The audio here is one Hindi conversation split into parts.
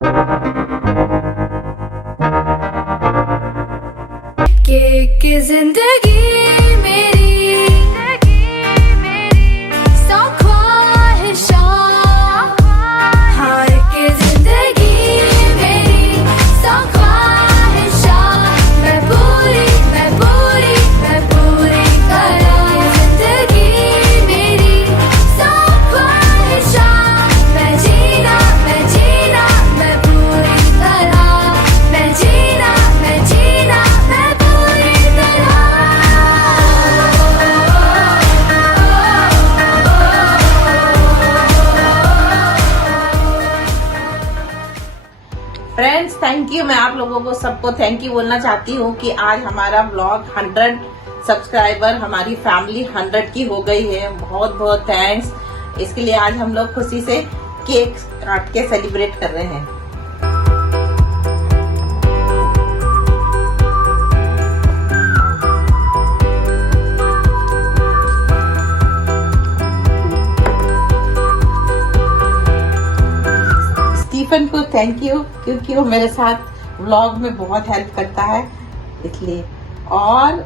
कि जिंदगी मेरी सौ ख्वाहिशां, हाँ कि जिंदगी मेरी सौ ख्वाहिशां, मैं पूरी करूं। जिंदगी मेरी सौ ख्वाहिशां, मैं जीना मैं पूरी तरह, मैं जीना मैं पूरी तरह। Friends, thank you. मैं आप लोगों को सबको थैंक यू बोलना चाहती हूँ कि आज हमारा ब्लॉग 100 सब्सक्राइबर, हमारी फैमिली 100 की हो गई है। बहुत बहुत थैंक्स। इसके लिए आज हम लोग खुशी से केक काट के सेलिब्रेट कर रहे हैं। स्टीफन को थैंक यू क्योंकि वो मेरे साथ व्लॉग में बहुत हेल्प करता है, इसलिए। और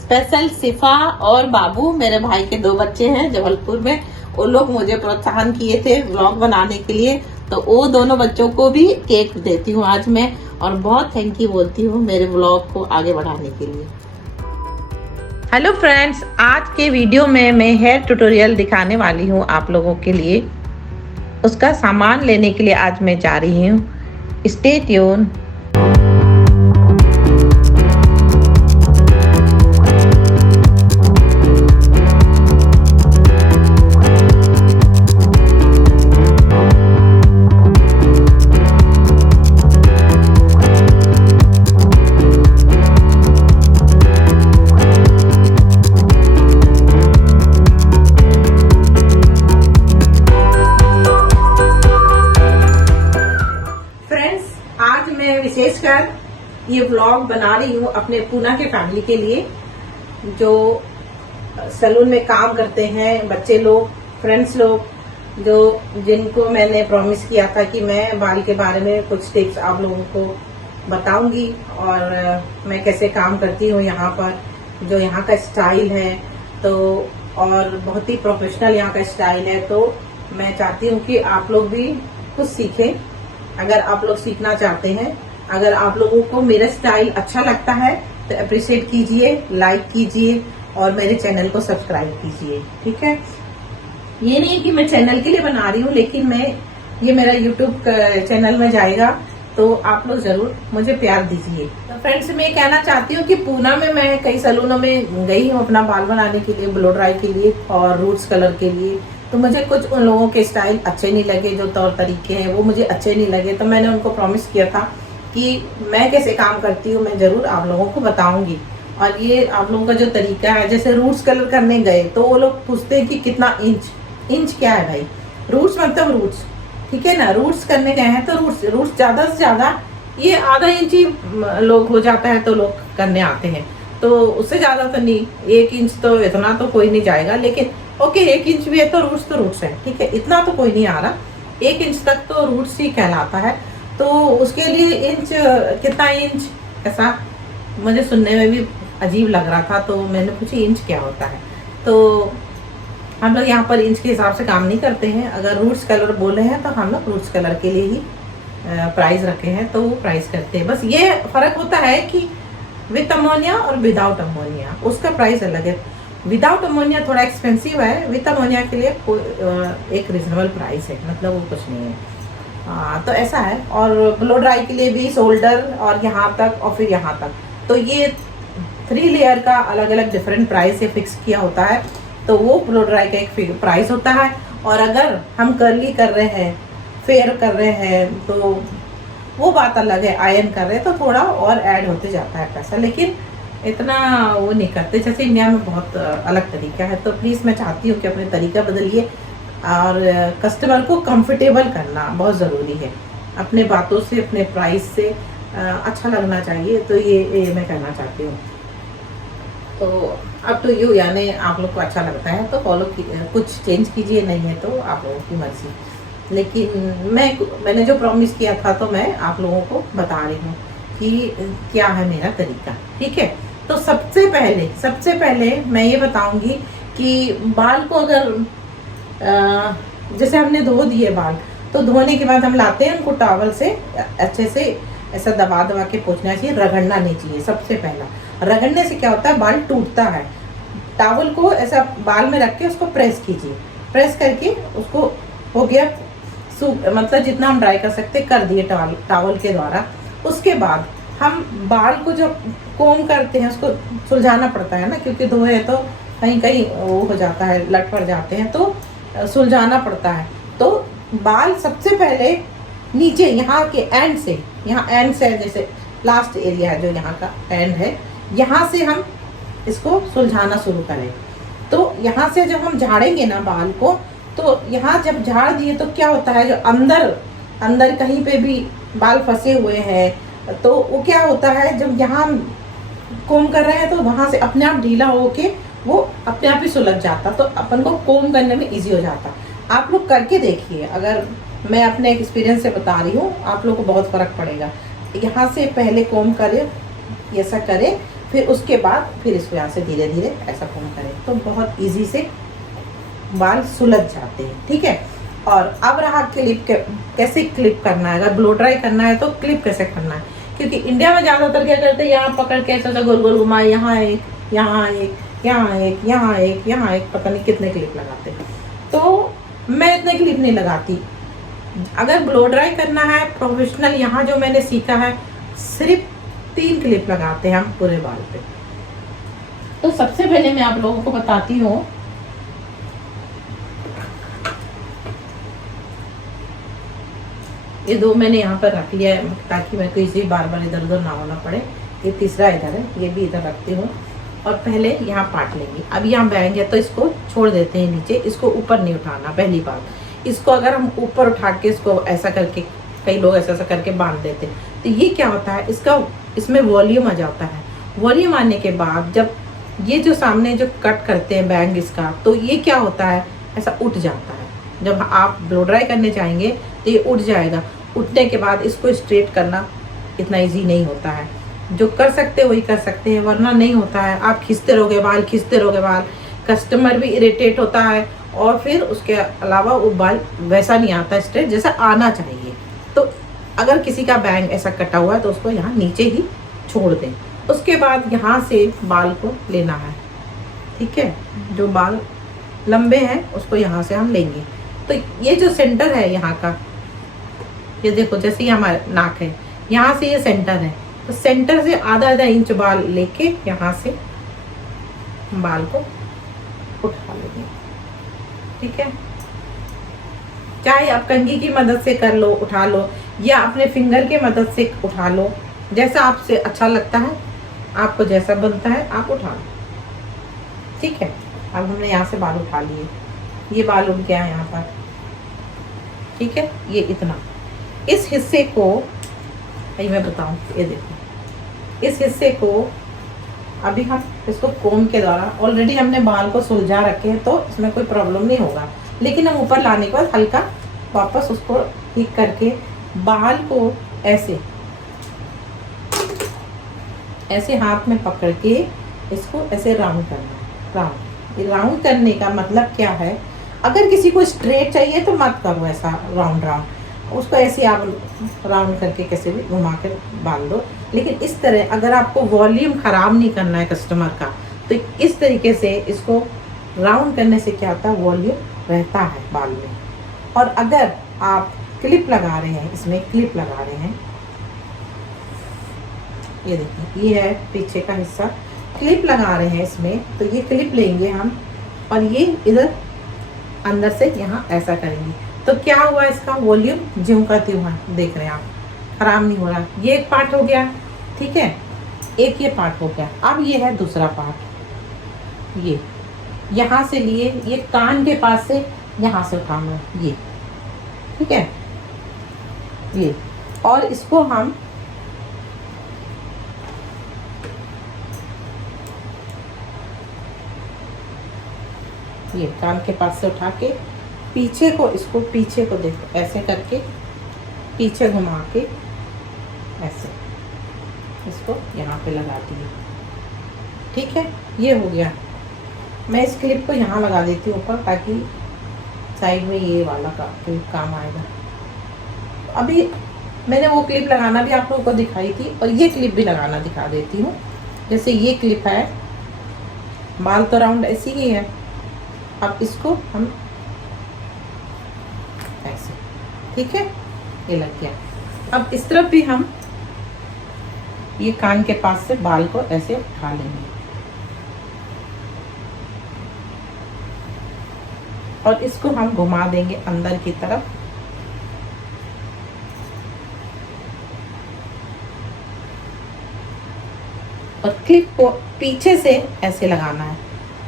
स्पेशल सिफा और बाबू, मेरे भाई के 2 बच्चे हैं जबलपुर में, वो लोग मुझे प्रोत्साहन किए थे व्लॉग बनाने के लिए, तो वो दोनों बच्चों को भी केक देती हूँ आज मैं, और बहुत थैंक यू बोलती हूँ मेरे व्लॉग को आगे बढ़ाने के लिए। हेलो फ्रेंड्स, आज के वीडियो में मैं हेयर ट्यूटोरियल दिखाने वाली हूँ आप लोगों के लिए। उसका सामान लेने के लिए आज मैं जा रही हूँ। Stay tune. विशेषकर ये व्लॉग बना रही हूँ अपने पूना के फैमिली के लिए, जो सैलून में काम करते हैं, बच्चे लोग, फ्रेंड्स लोग, जो जिनको मैंने प्रॉमिस किया था कि मैं बाल के बारे में कुछ टिप्स आप लोगों को बताऊंगी, और मैं कैसे काम करती हूँ यहाँ पर, जो यहाँ का स्टाइल है, तो और बहुत ही प्रोफेशनल यहाँ का स्टाइल है। तो मैं चाहती हूँ कि आप लोग भी कुछ सीखें। अगर आप लोग सीखना चाहते हैं, अगर आप लोगों को मेरा स्टाइल अच्छा लगता है तो अप्रिशिएट कीजिए, लाइक कीजिए और मेरे चैनल को सब्सक्राइब कीजिए, ठीक है। ये नहीं कि मैं चैनल के लिए बना रही हूँ, लेकिन ये मेरा यूट्यूब चैनल में जाएगा, तो आप लोग जरूर मुझे प्यार दीजिए। तो फ्रेंड्स, मैं कहना चाहती हूँ कि पूना में मैं कई सैलूनों में गई हूँ अपना बाल बनाने के लिए, ब्लो ड्राई के लिए और रूट्स कलर के लिए। तो मुझे कुछ उन लोगों के स्टाइल अच्छे नहीं लगे, जो तौर तरीके हैं वो मुझे अच्छे नहीं लगे। तो मैंने उनको प्रॉमिस किया था कि मैं कैसे काम करती हूँ मैं जरूर आप लोगों को बताऊंगी। और ये आप लोगों का जो तरीका है, जैसे रूट्स कलर करने गए तो वो लोग पूछते हैं कि कितना इंच क्या है भाई। रूट्स मतलब रूट्स, ठीक है ना। रूट्स करने गए हैं तो रूट्स ज्यादा से ज्यादा ये आधा इंच ही लोग हो जाता है, तो लोग करने आते हैं। तो उससे ज्यादा तो नहीं, 1 इंच तो इतना तो कोई नहीं जाएगा, लेकिन ओके 1 इंच भी है तो रूट्स है, ठीक है। इतना तो कोई नहीं आ रहा, 1 इंच तक तो रूट्स ही कहलाता है। तो उसके लिए इंच, कितना इंच, ऐसा मुझे सुनने में भी अजीब लग रहा था, तो मैंने पूछा इंच क्या होता है। तो हम लोग यहाँ पर इंच के हिसाब से काम नहीं करते हैं। अगर रूट्स कलर बोल रहे हैं तो हम लोग रूट्स कलर के लिए ही प्राइस रखे हैं, तो वो प्राइस करते हैं। बस ये फर्क होता है कि विथ अमोनिया और विदाउट अमोनिया, उसका प्राइस अलग है। विदाउट अमोनिया थोड़ा एक्सपेंसिव है, विथ अमोनिया के लिए एक रीजनेबल प्राइस है, मतलब वो कुछ नहीं है। तो ऐसा है। और ब्लो ड्राई के लिए भी शोल्डर और यहाँ तक और फिर यहाँ तक, तो ये 3 लेयर का अलग अलग डिफरेंट प्राइस है, फिक्स किया होता है। तो वो ब्लो ड्राई का एक प्राइस होता है। और अगर हम कर्ली कर रहे हैं, फेयर कर रहे हैं, तो वो बात अलग है। आयरन कर रहे हैं तो थोड़ा और ऐड होते जाता है पैसा, लेकिन इतना वो नहीं करते। जैसे इंडिया में बहुत अलग तरीका है। तो प्लीज़ मैं चाहती हूँ कि अपने तरीका बदलिए, और कस्टमर को कंफर्टेबल करना बहुत ज़रूरी है। अपने बातों से, अपने प्राइस से अच्छा लगना चाहिए। तो ये मैं कहना चाहती हूँ। तो अब तो यू, यानी आप लोग को अच्छा लगता है तो फॉलो, कुछ चेंज कीजिए, नहीं है तो आप लोगों की मर्जी। लेकिन मैंने जो प्रॉमिस किया था तो मैं आप लोगों को बता रही हूँ कि क्या है मेरा तरीका। ठीक है, तो सबसे पहले मैं ये बताऊंगी कि बाल को अगर जैसे हमने धो दिए बाल, तो धोने के बाद हम लाते हैं उनको टॉवल से अच्छे से ऐसा दबा दबा के पोंछना चाहिए, रगड़ना नहीं चाहिए। सबसे पहला, रगड़ने से क्या होता है, बाल टूटता है। टॉवल को ऐसा बाल में रख के उसको प्रेस कीजिए, प्रेस करके उसको हो गया मतलब जितना हम ड्राई कर सकते कर दिए टॉवल के द्वारा। उसके बाद हम बाल को जब कोम करते हैं उसको सुलझाना पड़ता है ना, क्योंकि धोए तो कहीं कहीं वो हो जाता है, लट पड़ जाते हैं, तो सुलझाना पड़ता है। तो बाल सबसे पहले नीचे यहाँ के एंड से, यहाँ एंड से जैसे लास्ट एरिया है जो यहाँ का एंड है, यहाँ से हम इसको सुलझाना शुरू करें। तो यहाँ से जब हम झाड़ेंगे ना बाल को, तो यहाँ जब झाड़ दिए तो क्या होता है, जो अंदर कहीं पे भी बाल फंसे हुए हैं तो वो क्या होता है, जब यहाँ कोम कर रहे हैं तो वहाँ से अपने आप ढीला होके वो अपने आप ही सुलझ जाता, तो अपन को कोम करने में इजी हो जाता। आप लोग करके देखिए, अगर मैं अपने एक्सपीरियंस से बता रही हूँ, आप लोग को बहुत फ़र्क पड़ेगा। यहाँ से पहले कोम करें, ऐसा करें, फिर उसके बाद फिर इसको यहाँ से धीरे धीरे ऐसा कोम करें, तो बहुत इजी से बाल सुलझ जाते हैं। ठीक है, और अब रहा क्लिप कैसे क्लिप करना है। अगर ब्लो ड्राई करना है तो क्लिप कैसे करना है, क्योंकि इंडिया में ज़्यादातर क्या करते हैं, यहाँ पकड़ के ऐसा गोल गोल घुमाए, यहाँ एक, यहाँ एक, यहाँ एक, यहाँ एक, यहाँ एक, पता नहीं कितने क्लिप लगाते हैं। तो मैं इतने क्लिप नहीं लगाती। अगर ब्लो ड्राई करना है प्रोफेशनल, यहाँ जो मैंने सीखा है, सिर्फ 3 क्लिप लगाते हैं हम पूरे बाल पे। तो सबसे पहले मैं आप लोगों को बताती हूँ, ये 2 मैंने यहाँ पर रख लिया है ताकि मैं कोई बार बार इधर उधर ना होना पड़े। ये तीसरा इधर है, ये भी इधर रखती हूँ। और पहले यहाँ पाट लेंगे। अब यहाँ बैंग है तो इसको छोड़ देते हैं नीचे, इसको ऊपर नहीं उठाना। पहली बात, इसको अगर हम ऊपर उठा के इसको ऐसा करके, कई लोग ऐसा ऐसा करके बांध देते हैं, तो ये क्या होता है, इसमें वॉल्यूम आ जाता है। वॉल्यूम आने के बाद जब ये जो सामने जो कट करते हैं बैंग इसका, तो ये क्या होता है, ऐसा उठ जाता है। जब आप ब्लो ड्राई करने जाएंगे तो ये उठ जाएगा। उठने के बाद इसको स्ट्रेट करना इतना इजी नहीं होता है। जो कर सकते हैं वही कर सकते हैं, वरना नहीं होता है। आप खींचते रहोगे बाल, कस्टमर भी इरिटेट होता है, और फिर उसके अलावा वो बाल वैसा नहीं आता स्ट्रेट जैसा आना चाहिए। तो अगर किसी का बैंग ऐसा कटा हुआ है तो उसको यहाँ नीचे ही छोड़ दें। उसके बाद यहाँ से बाल को लेना है। ठीक है, जो बाल लंबे हैं उसको यहाँ से हम लेंगे। तो ये जो सेंटर है यहाँ का, ये देखो जैसे ये हमारा नाक है, यहाँ से ये सेंटर है, तो सेंटर से आधा इंच बाल लेके यहाँ से बाल को उठा लेंगे। ठीक है, चाहे आप कंघी की मदद से कर लो, उठा लो, या अपने फिंगर के मदद से उठा लो, जैसा आपसे अच्छा लगता है, आपको जैसा बनता है आप उठा लो। ठीक है, अब हमने यहाँ से बाल उठा लिए, ये बाल उठ गया यहाँ पर। ठीक है, ये इतना, इस हिस्से को अभी मैं बताऊँ, ये देखो, इस हिस्से को अभी हम इसको कोम के द्वारा, ऑलरेडी हमने बाल को सुलझा रखे हैं तो इसमें कोई प्रॉब्लम नहीं होगा, लेकिन हम ऊपर लाने के बाद हल्का वापस उसको ठीक करके बाल को ऐसे हाथ में पकड़ के इसको ऐसे राउंड करना। राउंड करने का मतलब क्या है, अगर किसी को स्ट्रेट चाहिए तो मत करो ऐसा राउंड, उसको ऐसे आप राउंड करके कैसे भी घुमा कर बांध दो। लेकिन इस तरह अगर आपको वॉल्यूम ख़राब नहीं करना है कस्टमर का, तो इस तरीके से इसको राउंड करने से क्या होता है, वॉल्यूम रहता है बाल में। और अगर आप क्लिप लगा रहे हैं, इसमें क्लिप लगा रहे हैं, ये देखिए ये है पीछे का हिस्सा, क्लिप लगा रहे हैं इसमें, तो ये क्लिप लेंगे हम और ये इधर अंदर से यहाँ ऐसा करेंगे, तो क्या हुआ, इसका वॉल्यूम ज्यों का त्यों है, देख रहे हैं आप, खराब नहीं हो रहा। ये एक पार्ट हो गया। ठीक है, एक ये पार्ट हो गया। अब ये है दूसरा पार्ट, ये यहाँ से लिए, ये कान के पास से यहाँ से उठाना, ये ठीक है, ये, और इसको हम ये कान के पास से उठा के पीछे को, इसको पीछे को देखो, ऐसे करके पीछे घुमा के ऐसे इसको यहाँ पे लगा दिए। ठीक है, ये हो गया। मैं इस क्लिप को यहाँ लगा देती हूँ ऊपर, ताकि साइड में ये वाला क्लिप काम आएगा। अभी मैंने वो क्लिप लगाना भी आप लोगों को दिखाई थी, और ये क्लिप भी लगाना दिखा देती हूँ। जैसे ये क्लिप है, बाल तो राउंड ऐसी ही है। अब इसको हम ऐसे, ठीक है, ये लग गया। अब इस तरफ भी हम ये कान के पास से बाल को ऐसे उठा लेंगे, और इसको हम घुमा देंगे अंदर की तरफ। और क्लिप को पीछे से ऐसे लगाना है,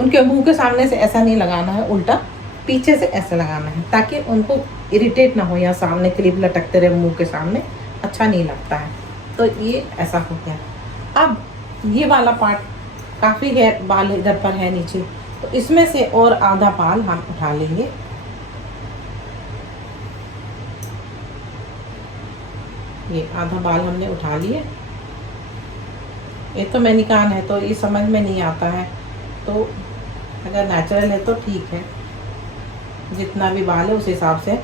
उनके मुंह के सामने से ऐसा नहीं लगाना है, उल्टा पीछे से ऐसे लगाना है, ताकि उनको इरिटेट ना हो, या सामने क्लिप लटकते रहे मुंह के सामने, अच्छा नहीं लगता है। तो ये ऐसा हो गया। अब ये वाला पार्ट काफ़ी है, बाल इधर पर है नीचे, तो इसमें से और आधा बाल हम उठा लेंगे। ये आधा बाल हमने उठा लिए। ये तो मैनिकान है तो ये समझ में नहीं आता है, तो अगर नेचुरल है तो ठीक है, जितना भी बाल है उस हिसाब से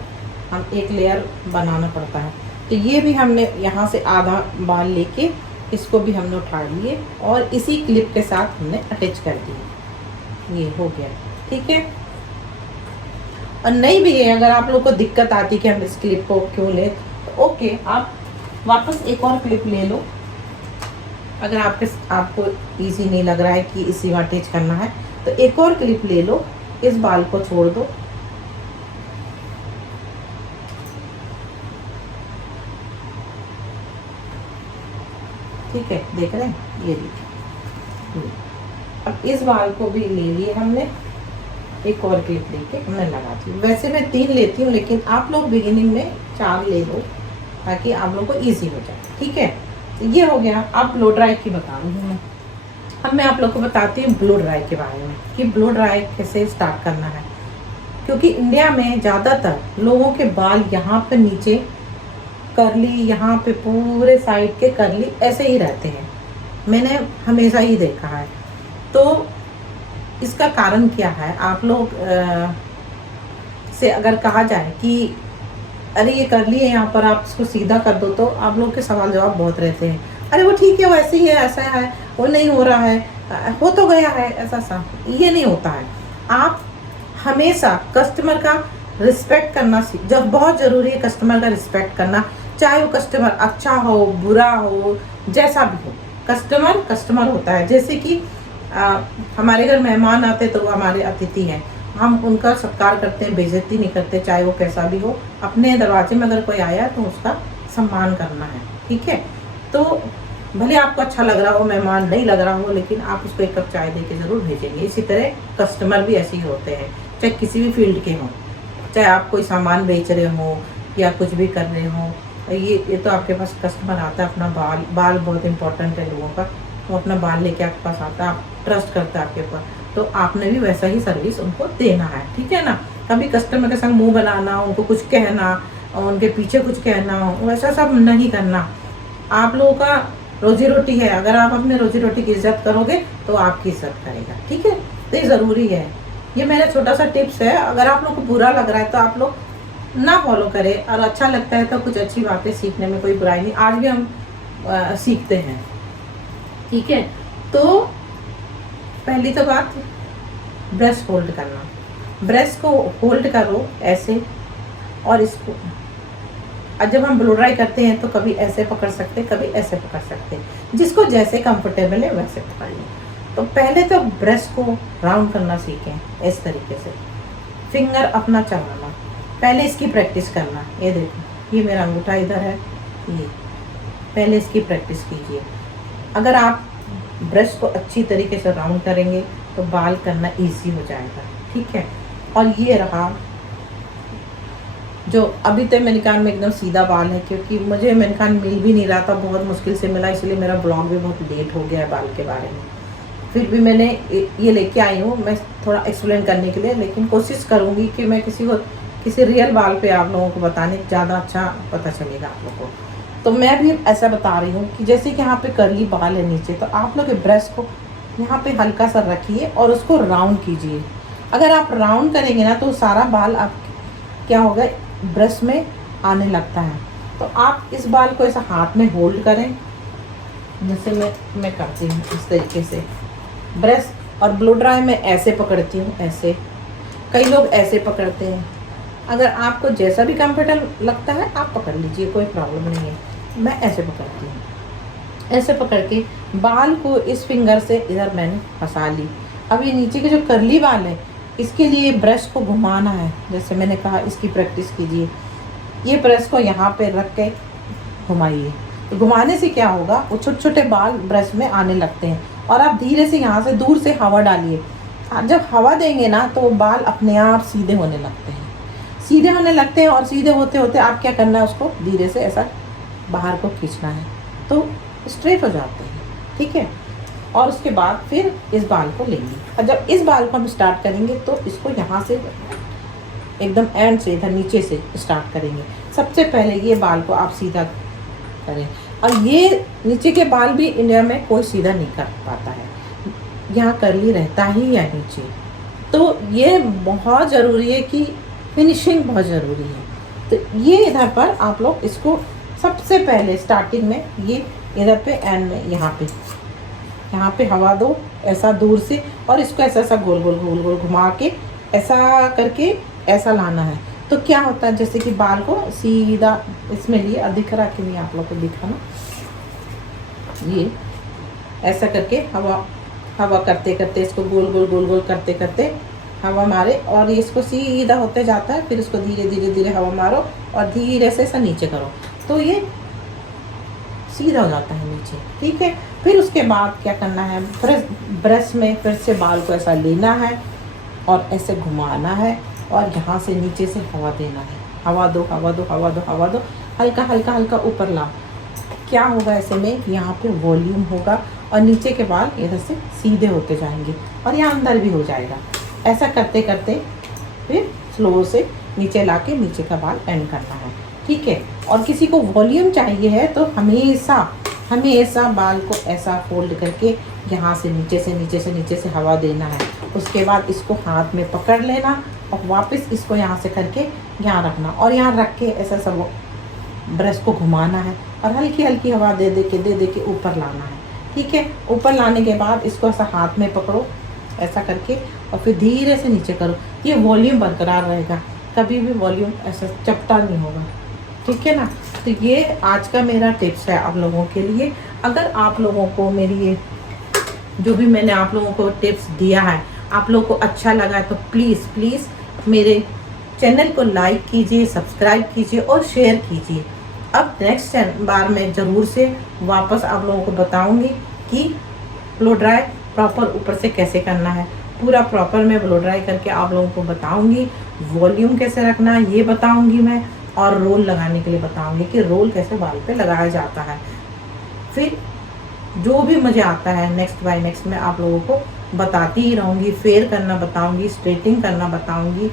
हम एक लेयर बनाना पड़ता है। तो ये भी हमने यहाँ से आधा बाल लेके इसको भी हमने उठा लिए, और इसी क्लिप के साथ हमने अटैच कर दिए। ये हो गया, ठीक है। और नहीं भी है, अगर आप लोग को दिक्कत आती कि हम इस क्लिप को क्यों ले, तो ओके, आप वापस एक और क्लिप ले लो। अगर आपको इजी नहीं लग रहा है कि इसी में अटैच करना है, तो एक और क्लिप ले लो, इस बाल को छोड़ दो, ठीक है, देख रहे हैं, ये देखिए। अब इस बाल को भी ले लिए हमने, एक और क्लिप लेके हमने लगा दी। वैसे मैं 3 लेती हूँ, लेकिन आप लोग बिगिनिंग में 4 ले लो, ताकि आप लोग को इजी हो जाए, ठीक है। ये हो गया। अब ब्लो ड्राई की बता रही हूँ मैं। अब मैं आप लोग को बताती हूँ ब्लो ड्राई के बारे में, कि ब्लो ड्राई कैसे स्टार्ट करना है। क्योंकि इंडिया में ज़्यादातर लोगों के बाल यहाँ पे नीचे करली, यहाँ पे पूरे साइड के करली ऐसे ही रहते हैं, मैंने हमेशा ही देखा है। तो इसका कारण क्या है, आप लोग से अगर कहा जाए कि अरे ये करली है यहाँ पर, आप इसको सीधा कर दो, तो आप लोग के सवाल जवाब बहुत रहते हैं। अरे वो ठीक है, वैसे ही है, ऐसा है, वो नहीं हो रहा है, हो तो गया है, ऐसा सा। ये नहीं होता है। आप हमेशा कस्टमर का रिस्पेक्ट करना सीख, जब बहुत ज़रूरी है कस्टमर का रिस्पेक्ट करना, चाहे वो कस्टमर अच्छा हो, बुरा हो, जैसा भी हो, कस्टमर कस्टमर होता है। जैसे कि हमारे घर मेहमान आते तो वो हमारे अतिथि हैं, हम उनका सत्कार करते हैं, बेइज्जती नहीं करते, चाहे वो कैसा भी हो। अपने दरवाजे में अगर कोई आया तो उसका सम्मान करना है, ठीक है। तो भले आपको अच्छा लग रहा हो, मेहमान नहीं लग रहा हो, लेकिन आप उसको 1 कप चाय दे के ज़रूर भेजेंगे। इसी तरह कस्टमर भी ऐसे ही होते हैं, चाहे किसी भी फील्ड के हों, चाहे आप कोई सामान बेच रहे हो या कुछ भी कर रहे हो। ये तो आपके पास कस्टमर आता है, अपना बाल बहुत इंपॉर्टेंट है लोगों का, वो अपना बाल लेके आपके पास आता है, आप ट्रस्ट करते हैं आपके ऊपर, तो आपने भी वैसा ही सर्विस उनको देना है, ठीक है ना। कभी कस्टमर के संग मुंह बनाना, उनको कुछ कहना और उनके पीछे कुछ कहना, वैसा सब नहीं करना। आप लोगों का रोजी रोटी है, अगर आप अपने रोजी रोटी की इज्जत करोगे तो आपकी इज्जत करेगा, ठीक है। तो ये ज़रूरी है, ये मेरा छोटा सा टिप्स है। अगर आप लोग को बुरा लग रहा है तो आप लोग ना फॉलो करें, और अच्छा लगता है तो कुछ अच्छी बातें सीखने में कोई बुराई नहीं। आज भी हम सीखते हैं, ठीक है। तो पहली तो बात, ब्रश होल्ड करना। ब्रश को होल्ड करो ऐसे, और इसको जब हम ब्लो ड्राई करते हैं तो कभी ऐसे पकड़ सकते, कभी ऐसे पकड़ सकते, जिसको जैसे कंफर्टेबल है वैसे पकड़ लें। तो पहले तो ब्रश को राउंड करना सीखें, इस तरीके से फिंगर अपना चलाना, पहले इसकी प्रैक्टिस करना। ये देखो, ये मेरा अंगूठा इधर है, ये पहले इसकी प्रैक्टिस कीजिए। अगर आप ब्रश को अच्छी तरीके से राउंड करेंगे तो बाल करना इजी हो जाएगा, ठीक है। और ये रहा, जो अभी तक मेरे कान में एकदम सीधा बाल है, क्योंकि मुझे मेरे कान मिल भी नहीं रहा था, बहुत मुश्किल से मिला, इसलिए मेरा ब्लॉग भी बहुत लेट हो गया है बाल के बारे में। फिर भी मैंने ये लेके आई हूँ मैं थोड़ा एक्सप्लेन करने के लिए, लेकिन कोशिश करूँगी कि मैं किसी को किसी रियल बाल पे आप लोगों को बताने ज़्यादा अच्छा पता चलेगा आप लोगों को। तो मैं भी ऐसा बता रही हूँ कि जैसे कि यहाँ पे कर्ली बाल है नीचे, तो आप लोग ब्रश को यहाँ पे हल्का सा रखिए और उसको राउंड कीजिए। अगर आप राउंड करेंगे ना तो सारा बाल आप क्या होगा, ब्रश में आने लगता है। तो आप इस बाल को ऐसा हाथ में होल्ड करें, जैसे मैं करती हूँ इस तरीके से ब्रश, और ब्लो ड्राई में ऐसे पकड़ती हूँ, ऐसे। कई लोग ऐसे पकड़ते हैं। अगर आपको जैसा भी कंफर्टेबल लगता है आप पकड़ लीजिए, कोई प्रॉब्लम नहीं है। मैं ऐसे पकड़ती हूँ। ऐसे पकड़ के बाल को इस फिंगर से इधर मैंने फंसा ली। अब ये नीचे के जो कर्ली बाल है इसके लिए ब्रश को घुमाना है, जैसे मैंने कहा इसकी प्रैक्टिस कीजिए। ये ब्रश को यहाँ पे रख के घुमाइए। तो घुमाने से क्या होगा, वो छोटे छोटे बाल ब्रश में आने लगते हैं। और आप धीरे से यहाँ से दूर से हवा डालिए। आप जब हवा देंगे ना तो बाल अपने आप सीधे होने लगते हैं, सीधे होने लगते हैं। और सीधे होते होते आप क्या करना है, उसको धीरे से ऐसा बाहर को खींचना है तो स्ट्रेट हो जाते हैं, ठीक है। और उसके बाद फिर इस बाल को लेंगे, और जब इस बाल को हम स्टार्ट करेंगे तो इसको यहाँ से एकदम एंड से इधर नीचे से स्टार्ट करेंगे। सबसे पहले ये बाल को आप सीधा करें। और ये नीचे के बाल भी इंडिया में कोई सीधा नहीं कर पाता है, यहाँ कर्ली रहता ही है नीचे। तो ये बहुत ज़रूरी है कि फिनिशिंग बहुत ज़रूरी है। तो ये इधर पर आप लोग इसको सबसे पहले स्टार्टिंग में ये इधर पे एंड में यहाँ पे हवा दो ऐसा दूर से, और इसको ऐसा ऐसा गोल गोल गोल गोल घुमा के ऐसा करके ऐसा लाना है। तो क्या होता है, जैसे कि बाल को सीधा इसमें लिए, दिख रहा कि नहीं आप लोग को, दिखा ना, ये ऐसा करके हवा करते करते इसको गोल गोल गोल गोल करते करते हवा मारे, और इसको सीधा होते जाता है। फिर इसको धीरे धीरे धीरे हवा मारो और धीरे से ऐसा नीचे करो तो ये सीधा हो जाता है नीचे, ठीक है। फिर उसके बाद क्या करना है, ब्रश में फिर से बाल को ऐसा लेना है और ऐसे घुमाना है, और यहाँ से नीचे से हवा देना है। हवा दो हवा दो हवा दो हवा दो, हल्का हल्का हल्का ऊपर लाओ। क्या होगा ऐसे में, यहाँ पे वॉल्यूम होगा और नीचे के बाल इधर से सीधे होते जाएंगे और यहाँ अंदर भी हो जाएगा। ऐसा करते करते फिर स्लो से नीचे लाके नीचे का बाल एंड करना है, ठीक है। और किसी को वॉल्यूम चाहिए है तो हमेशा हमेशा बाल को ऐसा फोल्ड करके यहाँ से नीचे से हवा देना है। उसके बाद इसको हाथ में पकड़ लेना और वापस इसको यहाँ से करके यहाँ रखना, और यहाँ रख के ऐसा सब ब्रश को घुमाना है और हल्की हल्की हवा दे दे के ऊपर लाना है, ठीक है। ऊपर लाने के बाद इसको ऐसा हाथ में पकड़ो ऐसा करके, और फिर धीरे से नीचे करो। ये वॉल्यूम बरकरार रहेगा, कभी भी वॉल्यूम ऐसा चपटा नहीं होगा, ठीक है ना। तो ये आज का मेरा टिप्स है आप लोगों के लिए। अगर आप लोगों को मेरी ये जो भी मैंने आप लोगों को टिप्स दिया है आप लोगों को अच्छा लगा है तो प्लीज़ प्लीज़ मेरे चैनल को लाइक कीजिए, सब्सक्राइब कीजिए और शेयर कीजिए। अब नेक्स्ट बार मैं ज़रूर से वापस आप लोगों को बताऊंगी कि ब्लो ड्राई प्रॉपर ऊपर से कैसे करना है। पूरा प्रॉपर मैं ब्लो ड्राई करके आप लोगों को बताऊंगी। वॉल्यूम कैसे रखना है ये बताऊंगी मैं, और रोल लगाने के लिए बताऊंगी कि रोल कैसे बाल पे लगाया जाता है। फिर जो भी मुझे आता है नेक्स्ट बाय नेक्स्ट मैं आप लोगों को बताती ही रहूँगी। फेयर करना बताऊंगी, स्ट्रेटिंग करना बताऊंगी,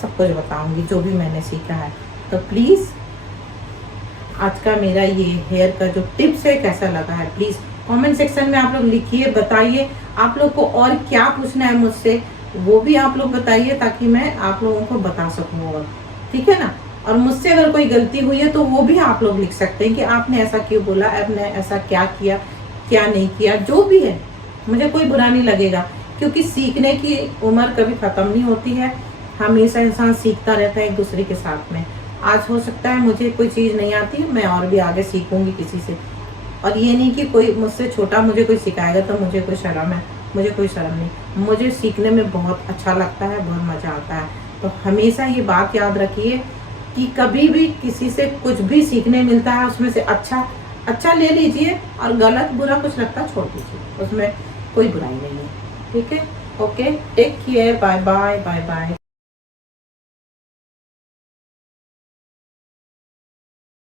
सब कुछ बताऊंगी जो भी मैंने सीखा है। तो प्लीज़ आज का मेरा ये हेयर का जो टिप्स है कैसा लगा है प्लीज़ कमेंट सेक्शन में आप लोग लिखिए, बताइए। आप लोग को और क्या पूछना है मुझसे वो भी आप लोग बताइए ताकि मैं आप लोगों को बता सकूँ, और ठीक है ना। और मुझसे अगर कोई गलती हुई है तो वो भी आप लोग लिख सकते हैं कि आपने ऐसा क्यों बोला, आपने ऐसा क्या किया क्या नहीं किया, जो भी है मुझे कोई बुरा नहीं लगेगा, क्योंकि सीखने की उम्र कभी ख़त्म नहीं होती है। हमेशा इंसान सीखता रहता है एक दूसरे के साथ में। आज हो सकता है मुझे कोई चीज़ नहीं आती, मैं और भी आगे सीखूंगी किसी से। और ये नहीं कि कोई मुझसे छोटा मुझे कोई सिखाएगा तो मुझे कोई शर्म है, मुझे कोई शर्म नहीं। मुझे सीखने में बहुत अच्छा लगता है, बहुत मज़ा आता है। तो हमेशा ये बात याद रखिए कि कभी भी किसी से कुछ भी सीखने मिलता है उसमें से अच्छा ले लीजिए, और गलत बुरा कुछ लगता छोड़ दीजिए, उसमें कोई बुराई नहीं है, ठीक है। Okay, take care, bye bye bye bye.